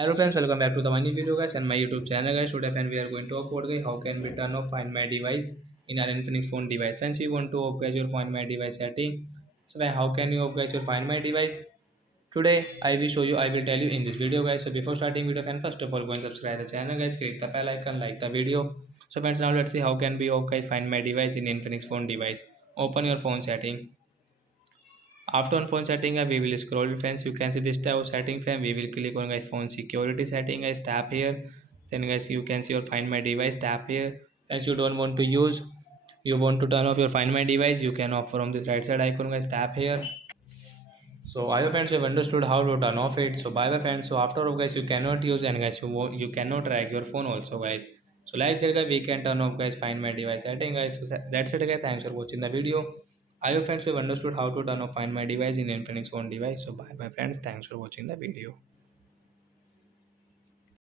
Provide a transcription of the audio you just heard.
Hello friends, welcome back to the new video guys and my YouTube channel guys. Today friend we are going to talk about guys how can we turn off Find My device in our Infinix phone device. Friends, we want to off guys your Find My device setting. So how can you off guys your Find My device? Today I will show you. I will tell you in this video guys. So before starting video, friend, first of all go and subscribe the channel guys. Click the bell icon, like the video. So friends, now let's see how can we off guys Find My device in Infinix phone device. Open your phone setting. After on phone setting, we will scroll friends. You can see this tab setting friend. We will click on guys phone security setting guys. Tap here. Then guys you can see your find my device. Tap here. As you don't want to use, you want to turn off your find my device. You can off from this right side icon guys. Tap here. So I hope friends you have understood how to turn off it. So bye bye friends. So after all guys you cannot use and guys you cannot track your phone also guys. So like that guys we can turn off guys find my device setting guys. So that's it guys. Thanks for watching the video. I hope friends you have understood how to turn off find my device in Infinix phone device. So bye bye friends. Thanks for watching the video.